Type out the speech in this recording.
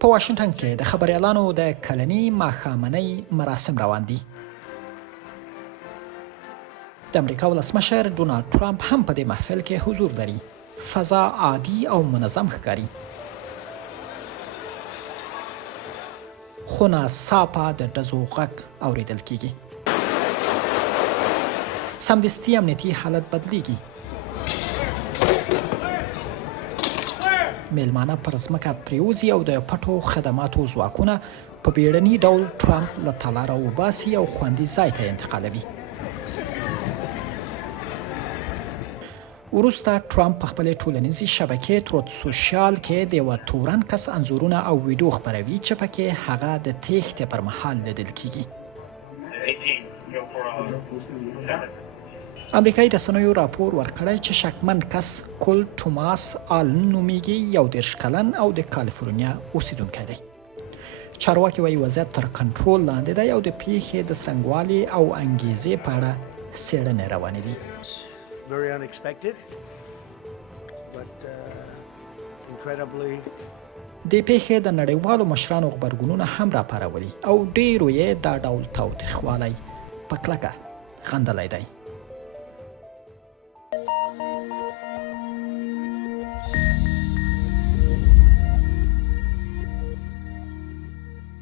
په واشنګټن کې د خبريالانو د کلني ماښامنۍ مراسم روان دي. د امریکا ولسمشر ډونالد ټرامپ هم په دې محفل کې حضور لري. فضا عادي او منظم ښکاري. خو ناڅاپه د ډزو غږ اورېدل کېږي. سمدستي امنیتي حالت بدلیږي. میلمانه پر ځمکه پریوزي او د پټو خدماتو ځواکونه په بیړني ډول ټرامپ له تالاره وباسي او خوندي ځای ته انتقالوي. وروسته ټرامپ په خپلې ټولنیزې شبکې تروت سوشال کې د یوه تورن کس انځورونه او ویډیو خپروي چې پکې هغه د تېښتې پر مهال لیدل کېږي. امریکایي رسنیو راپور ورکړی چې شکمن کس کول توماس آلن نومیږي، 31 کلن او د کالیفورنیا اوسیدونکی دی. چارواکي وایي وضعیت تر کنټرول لاندې دی او د پیښې د څرنګوالي او انګیزې په اړه څېړنې روانې دي. Very unexpected, but incredibly. د پیښې د نړیوالو مشرانو غبرګونونه هم راپارولي او ډېرو یې دا ډول تاوتریخوالی په کلکه غندلی دی.